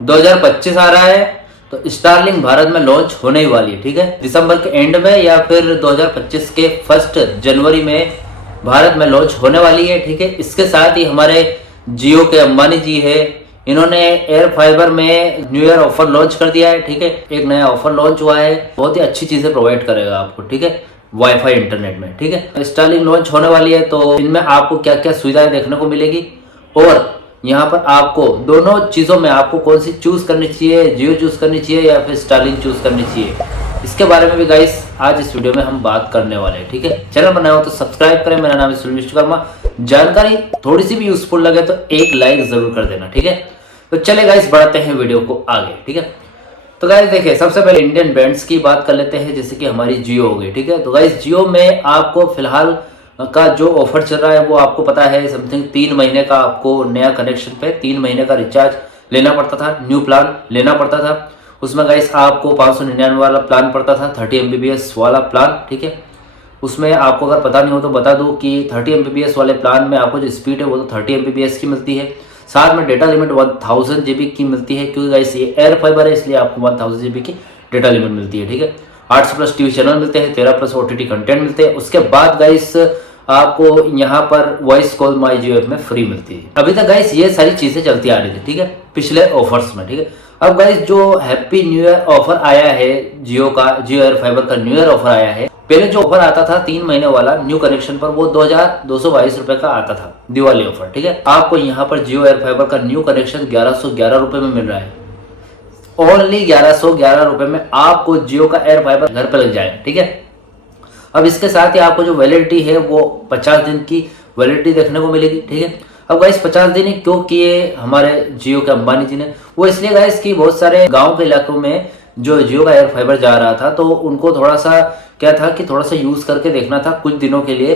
2025 आ रहा है तो स्टारलिंक भारत में लॉन्च होने ही वाली है। ठीक है, दिसंबर के एंड में या फिर 2025 के 1 जनवरी में भारत में लॉन्च होने वाली है। ठीक है, इसके साथ ही हमारे जियो के अंबानी जी है, इन्होंने एयर फाइबर में न्यू ईयर ऑफर लॉन्च कर दिया है। ठीक है, एक नया ऑफर लॉन्च हुआ है, बहुत ही अच्छी चीजें प्रोवाइड करेगा आपको। ठीक है, वाईफाई इंटरनेट में। ठीक है, स्टारलिंक लॉन्च होने वाली है तो इनमें आपको क्या क्या सुविधाएं देखने को मिलेगी और यहाँ पर आपको दोनों चीजों में आपको कौन सी चूज करनी चाहिए, जियो चूज करनी चाहिए या फिर स्टारलिंक चूज करनी चाहिए, इसके बारे में भी गाइस आज इस वीडियो में हम बात करने वाले हैं। ठीक है, चैनल बनाया हो तो सब्सक्राइब करें। मेरा नाम है सुनील विश्वकर्मा। जानकारी थोड़ी सी भी यूजफुल लगे तो एक लाइक जरूर कर देना। ठीक है, तो चले गाइस बढ़ाते हैं वीडियो को आगे। ठीक है, तो गाइस देखिए सबसे पहले इंडियन ब्रांड्स की बात कर लेते हैं, जैसे कि हमारी जियो हो गई। ठीक है, तो गाइस जियो में आपको फिलहाल का जो ऑफर चल रहा है वो आपको पता है, समथिंग 3 महीने का आपको नया कनेक्शन पे 3 महीने का रिचार्ज लेना पड़ता था, न्यू प्लान लेना पड़ता था। उसमें गाइस आपको 599 वाला प्लान पड़ता था, 30 MBPS वाला प्लान। ठीक है, उसमें आपको अगर पता नहीं हो तो बता दूं कि 30 MBPS वाले प्लान में आपको जो स्पीड है वो तो 30 MBPS की मिलती है, साथ में डेटा लिमिट 1000 GB की मिलती है, क्योंकि गाइस ये एयर फाइबर है इसलिए आपको 1000 GB की डेटा लिमिट मिलती है। ठीक है, 800+ टीवी चैनल मिलते हैं, 13+ OTT कंटेंट मिलते हैं। उसके बाद गाइस आपको यहाँ पर voice call my Jio app में फ्री मिलती है। अभी तक गाइस ये सारी चीजें चलती आ रही थी। ठीक है, पिछले ऑफर्स में। ठीक है, अब गाइस जो हैप्पी न्यू ईयर ऑफर आया है जियो का, जियो एयर फाइबर का न्यू ईयर ऑफर आया है। पहले जो ऑफर आता था 3 महीने वाला न्यू कनेक्शन पर वो 2222 रुपए का आता था, दिवाली ऑफर। ठीक है, आपको यहाँ पर जियो एयर फाइबर का न्यू कनेक्शन 1111 रुपए में मिल रहा है। ओनली 1111 रुपए में आपको जियो का एयर फाइबर घर पे लग जाएगा। ठीक है, अब इसके साथ ही आपको जो वैलिडिटी है वो 50 दिन की वैलिडिटी देखने को मिलेगी। ठीक है, अब गाइस 50 दिन क्यों किए हमारे जियो के अंबानी जी ने, वो इसलिए गाइस कि बहुत सारे गांव के इलाकों में जो जियो का एयर फाइबर जा रहा था तो उनको थोड़ा सा क्या था कि थोड़ा सा यूज करके देखना था कुछ दिनों के लिए,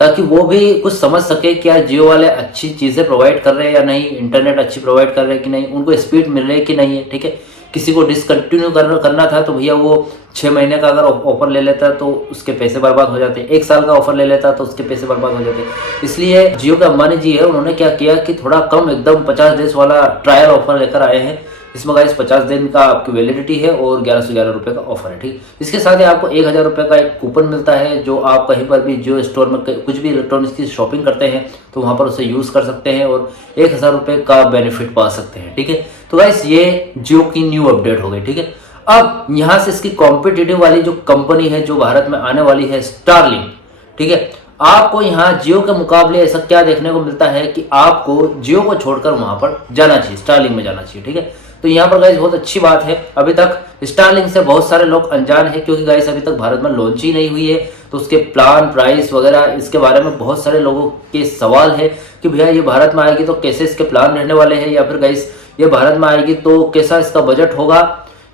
ताकि वो भी कुछ समझ सके क्या जियो वाले अच्छी चीजें प्रोवाइड कर रहे हैं या नहीं, इंटरनेट अच्छी प्रोवाइड कर रहे हैं कि नहीं, उनको स्पीड मिल रही है कि नहीं है। ठीक है, किसी को डिसकंटिन्यू करना था तो भैया वो 6 महीने का अगर ऑफर ले लेता तो उसके पैसे बर्बाद हो जाते, 1 साल का ऑफर ले लेता तो उसके पैसे बर्बाद हो जाते। इसलिए जियो के अंबानी जी है, उन्होंने क्या किया कि थोड़ा कम एकदम 50 डेज वाला ट्रायल ऑफर लेकर आए हैं। इसमें गाइस 50 दिन का आपकी वैलिडिटी है और 1111 रुपए का ऑफर है। ठीक, इसके साथ ही आपको 1000 रुपए का एक कूपन मिलता है, जो आप कहीं पर भी जियो स्टोर में कुछ भी इलेक्ट्रॉनिक्स की शॉपिंग करते हैं तो वहां पर उसे यूज कर सकते हैं और 1000 रुपए का बेनिफिट पा सकते हैं। ठीक है, तो गाइस ये जियो की न्यू अपडेट हो गई। ठीक है, अब यहां से इसकी कॉम्पिटिटिव वाली जो कंपनी है जो भारत में आने वाली है, स्टारलिंक। ठीक है, आपको यहाँ जियो के मुकाबले ऐसा क्या देखने को मिलता है कि आपको जियो को छोड़कर वहां पर जाना चाहिए, स्टारलिंक में जाना चाहिए। ठीक है, तो यहाँ पर गाइस बहुत अच्छी बात है, अभी तक स्टारलिंक से बहुत सारे लोग अनजान है, क्योंकि गाइस अभी तक भारत में लॉन्च ही नहीं हुई है, तो उसके प्लान, प्राइस वगैरह इसके बारे में बहुत सारे लोगों के सवाल है कि भैया ये भारत में आएगी तो कैसे इसके प्लान रहने वाले हैं, या फिर गाइस ये भारत में आएगी तो कैसा इसका बजट होगा,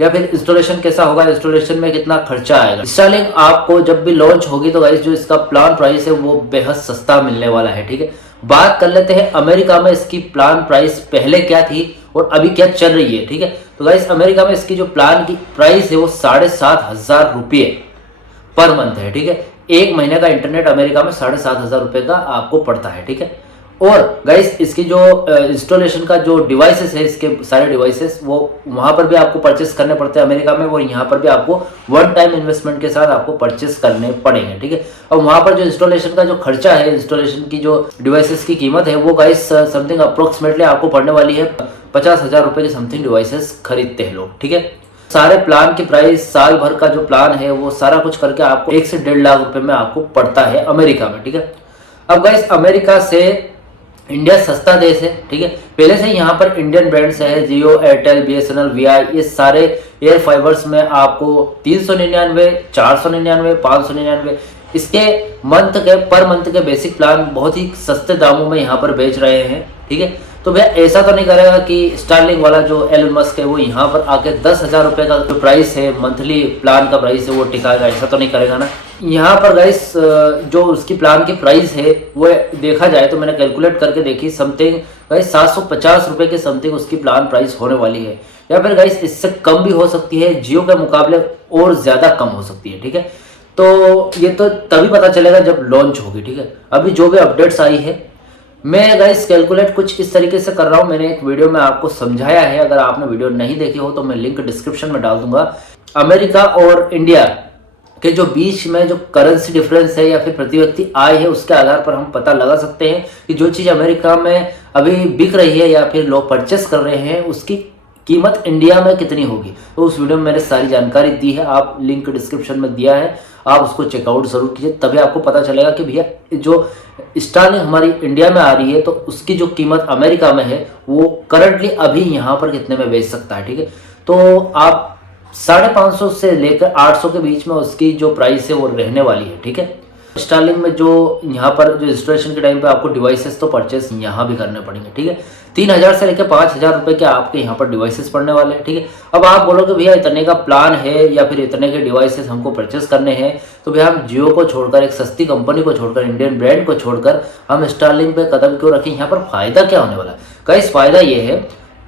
या फिर इंस्टॉलेशन कैसा होगा, इंस्टॉलेशन में कितना खर्चा आएगा। स्टारलिंक आपको जब भी लॉन्च होगी तो गाइस जो इसका प्लान प्राइस है वो बेहद सस्ता मिलने वाला है। ठीक है, बात कर लेते हैं अमेरिका में इसकी प्लान प्राइस पहले क्या थी और अभी क्या चल रही है। ठीक है, तो गाइस अमेरिका में इसकी जो प्लान की प्राइस है वो 7500 रुपये पर मंथ है। ठीक है, 1 महीने का इंटरनेट अमेरिका में 7500 रुपये का आपको पड़ता है। ठीक है, और गाइस इसकी जो इंस्टॉलेशन का जो डिवाइसेस है, इसके सारे डिवाइसेस वो वहां पर भी आपको परचेस करने पड़ते हैं अमेरिका में, और यहाँ पर भी आपको 1 टाइम इन्वेस्टमेंट के साथ आपको परचेस करने पड़ेंगे। ठीक है, और वहां पर जो इंस्टॉलेशन का जो खर्चा है, इंस्टॉलेशन की जो डिवाइसेस की कीमत है वो गाइस समथिंग अप्रोक्सीमेटली आपको पड़ने वाली है 50,000 रुपए के समथिंग डिवाइसेस खरीदते हैं लोग। ठीक है, सारे प्लान की प्राइस, साल भर का जो प्लान है वो सारा कुछ करके आपको 1 से 1.5 लाख रुपए में आपको पड़ता है अमेरिका में। ठीक है, अब गाइस अमेरिका से इंडिया सस्ता देश है। ठीक है, पहले से यहाँ पर इंडियन ब्रांड्स है, जियो, एयरटेल, BSNL, VI, ये सारे एयर फाइबर्स में आपको 399, 499, 599 इसके पर मंथ के बेसिक प्लान बहुत ही सस्ते दामों में यहाँ पर बेच रहे हैं। ठीक है, तो भैया ऐसा तो नहीं करेगा कि स्टारलिंक वाला जो एलन मस्क है वो यहाँ पर आके 10,000 रुपए का जो प्राइस है, मंथली प्लान का प्राइस है वो टिकाएगा, ऐसा तो नहीं करेगा ना। यहाँ पर गाइस जो उसकी प्लान की प्राइस है वो देखा जाए तो मैंने कैलकुलेट करके देखी, समथिंग गाइस 750 रुपए के समथिंग उसकी प्लान प्राइस होने वाली है, या फिर गाइस इससे कम भी हो सकती है, जियो के मुकाबले और ज्यादा कम हो सकती है। ठीक है, तो ये तो तभी पता चलेगा जब लॉन्च होगी। ठीक है, अभी जो भी अपडेट्स आई है मैं गाइस कैलकुलेट कुछ इस तरीके से कर रहा हूँ, मैंने एक वीडियो में आपको समझाया है, अगर आपने वीडियो नहीं देखी हो तो मैं लिंक डिस्क्रिप्शन में डाल दूंगा। अमेरिका और इंडिया के जो बीच में जो करेंसी डिफरेंस है या फिर प्रति व्यक्ति आय है, उसके आधार पर हम पता लगा सकते हैं कि जो चीज़ अमेरिका में अभी बिक रही है या फिर लोग परचेस कर रहे हैं उसकी कीमत इंडिया में कितनी होगी। तो उस वीडियो में मैंने सारी जानकारी दी है, आप लिंक डिस्क्रिप्शन में दिया है, आप उसको चेकआउट जरूर कीजिए, तभी आपको पता चलेगा कि भैया जो स्टारलिंक हमारी इंडिया में आ रही है तो उसकी जो कीमत अमेरिका में है वो करंटली अभी यहाँ पर कितने में बेच सकता है। ठीक है, तो आप 550 से लेकर 800 के बीच में उसकी जो प्राइस है वो रहने वाली है। ठीक है, स्टारलिंक में जो यहाँ पर जो इंस्टॉलेशन के टाइम पे आपको डिवाइसेस तो परचेस यहाँ भी करने पड़ेंगे। ठीक है, 3000 से लेकर 5000 रुपए के आपके यहाँ पर डिवाइसेस पड़ने वाले हैं। ठीक है, अब आप बोलोगे भैया इतने का प्लान है या फिर इतने के डिवाइसेस हमको परचेस करने हैं, तो भैया हम जियो को छोड़कर, एक सस्ती कंपनी को छोड़कर, इंडियन ब्रांड को छोड़कर हम स्टारलिंक पे कदम क्यों रखें। यहाँ पर फायदा क्या होने वाला है गाइस? फायदा ये है,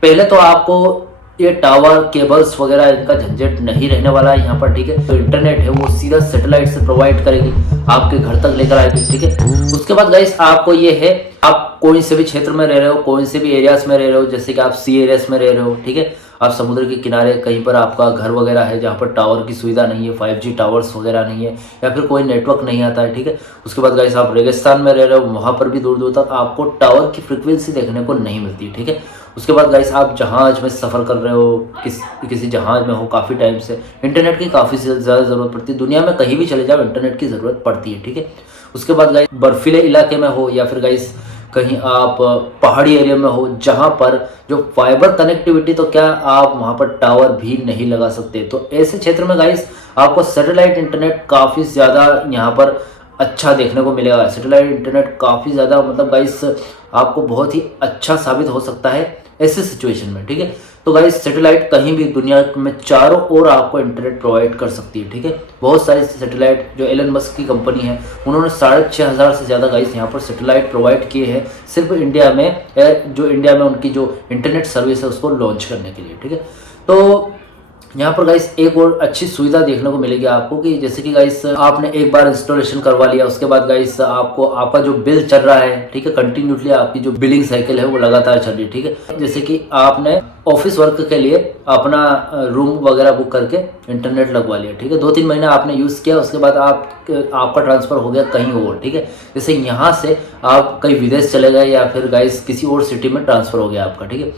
पहले तो आपको ये टावर केबल्स वगैरह इनका झंझट नहीं रहने वाला है यहाँ पर। ठीक है, तो इंटरनेट है वो सीधा सैटेलाइट से प्रोवाइड करेगी, आपके घर तक लेकर आएगी। ठीक है, उसके बाद गाइस आपको ये है, आप कोई से भी क्षेत्र में रह रहे हो, कोई से भी एरियाज में रह रहे हो, जैसे कि आप सी एरियाज में रह रहे हो, ठीक है, आप समुद्र के किनारे कहीं पर आपका घर वगैरह है जहाँ पर टावर की सुविधा नहीं है, 5G टावर्स वगैरह नहीं है या फिर कोई नेटवर्क नहीं आता है। ठीक है, उसके बाद गाइस आप रेगिस्तान में रह रहे हो, वहाँ पर भी दूर दूर तक आपको टावर की फ्रिक्वेंसी देखने को नहीं मिलती। ठीक है, उसके बाद गाइस आप जहाज में सफ़र कर रहे हो, किसी जहाज में हो काफ़ी टाइम से, इंटरनेट की काफ़ी ज़्यादा ज़रूरत पड़ती है। दुनिया में कहीं भी चले जाओ इंटरनेट की ज़रूरत पड़ती है। ठीक है, उसके बाद गाइस बर्फीले इलाके में हो या फिर गाइस कहीं आप पहाड़ी एरिया में हो जहाँ पर जो फाइबर कनेक्टिविटी, तो क्या आप वहाँ पर टावर भी नहीं लगा सकते। तो ऐसे क्षेत्र में गाइस आपको सैटेलाइट इंटरनेट काफ़ी ज़्यादा यहाँ पर अच्छा देखने को मिलेगा। सैटेलाइट इंटरनेट काफ़ी ज़्यादा मतलब गाइस आपको बहुत ही अच्छा साबित हो सकता है ऐसे सिचुएशन में। ठीक है, तो गाइस सैटेलाइट कहीं भी दुनिया में चारों ओर आपको इंटरनेट प्रोवाइड कर सकती है। ठीक है, बहुत सारी सैटेलाइट जो एलन मस्क की कंपनी है उन्होंने 6500 से ज़्यादा गाइस यहाँ पर सैटेलाइट प्रोवाइड किए हैं सिर्फ इंडिया में, जो इंडिया में उनकी जो इंटरनेट सर्विस है उसको लॉन्च करने के लिए। ठीक है, तो यहाँ पर गाइस एक और अच्छी सुविधा देखने को मिलेगी आपको कि जैसे कि गाइस आपने एक बार इंस्टॉलेशन करवा लिया, उसके बाद गाइस आपको आपका जो बिल चल रहा है, ठीक है, कंटिन्यूसली आपकी जो बिलिंग साइकिल है वो लगातार चल रही है। ठीक है, जैसे कि आपने ऑफिस वर्क के लिए अपना रूम वगैरह बुक करके इंटरनेट लगवा लिया। ठीक है, 2-3 महीना आपने यूज़ किया, उसके बाद आपका ट्रांसफ़र हो गया कहीं और। ठीक है, जैसे यहाँ से आप कहीं विदेश चले गए या फिर गाइस किसी और सिटी में ट्रांसफ़र हो गया आपका। ठीक है,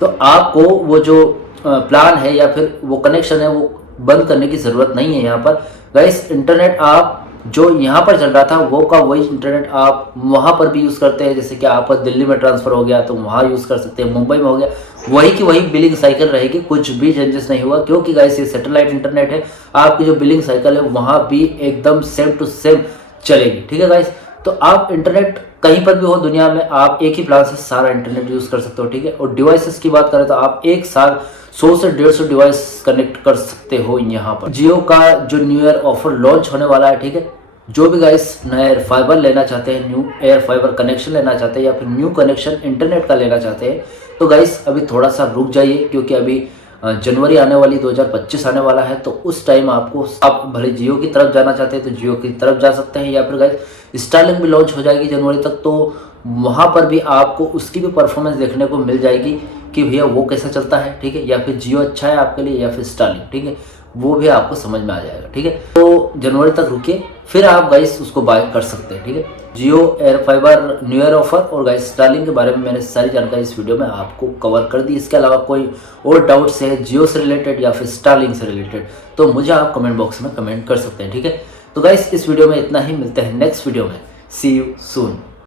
तो आपको वो जो प्लान है या फिर वो कनेक्शन है वो बंद करने की ज़रूरत नहीं है। यहाँ पर गाइस इंटरनेट आप जो यहाँ पर चल रहा था वो का वही इंटरनेट आप वहाँ पर भी यूज़ करते हैं। जैसे कि आप दिल्ली में ट्रांसफ़र हो गया तो वहाँ यूज़ कर सकते हैं, मुंबई में हो गया वही की वही बिलिंग साइकिल रहेगी, कुछ भी चेंजेस नहीं हुआ, क्योंकि गाइस ये सैटेलाइट इंटरनेट है। आपकी जो बिलिंग साइकिल है वहाँ भी एकदम सेम टू सेम चलेगी। ठीक है गाइस, तो आप इंटरनेट कहीं पर भी हो दुनिया में आप एक ही प्लान से सारा इंटरनेट यूज़ कर सकते हो। ठीक है, और डिवाइसेस की बात करें तो आप एक साथ 100 से 150 डिवाइस कनेक्ट कर सकते हो यहाँ पर। जियो का जो न्यू ईयर ऑफर लॉन्च होने वाला है। ठीक है, जो भी गाइस नया एयर फाइबर लेना चाहते हैं, न्यू एयर फाइबर कनेक्शन लेना चाहते हैं या फिर न्यू कनेक्शन इंटरनेट का लेना चाहते हैं, तो गाइस अभी थोड़ा सा रुक जाइए, क्योंकि अभी जनवरी आने वाली, 2025 आने वाला है। तो उस टाइम आपको, आप भले जियो की तरफ जाना चाहते हैं तो जियो की तरफ जा सकते हैं, या फिर गाइस स्टारलिंक भी लॉन्च हो जाएगी जनवरी तक, तो वहाँ पर भी आपको उसकी भी परफॉर्मेंस देखने को मिल जाएगी कि भैया वो कैसा चलता है। ठीक है, या फिर जियो अच्छा है आपके लिए या फिर स्टारलिंक। ठीक है, वो भी आपको समझ में आ जाएगा। ठीक है, तो जनवरी तक रुकिए, फिर आप गाइस उसको बाय कर सकते हैं। ठीक है, Jio air fiber new year offer और गाइस स्टारलिंक के बारे में मैंने सारी जानकारी इस वीडियो में आपको कवर कर दी। इसके अलावा कोई और डाउट्स है जियो से रिलेटेड या फिर स्टारलिंक से रिलेटेड तो मुझे आप कमेंट बॉक्स में कमेंट कर सकते हैं। ठीक है, तो गाइस इस वीडियो में इतना ही, मिलते हैं नेक्स्ट वीडियो में। सी यू सून।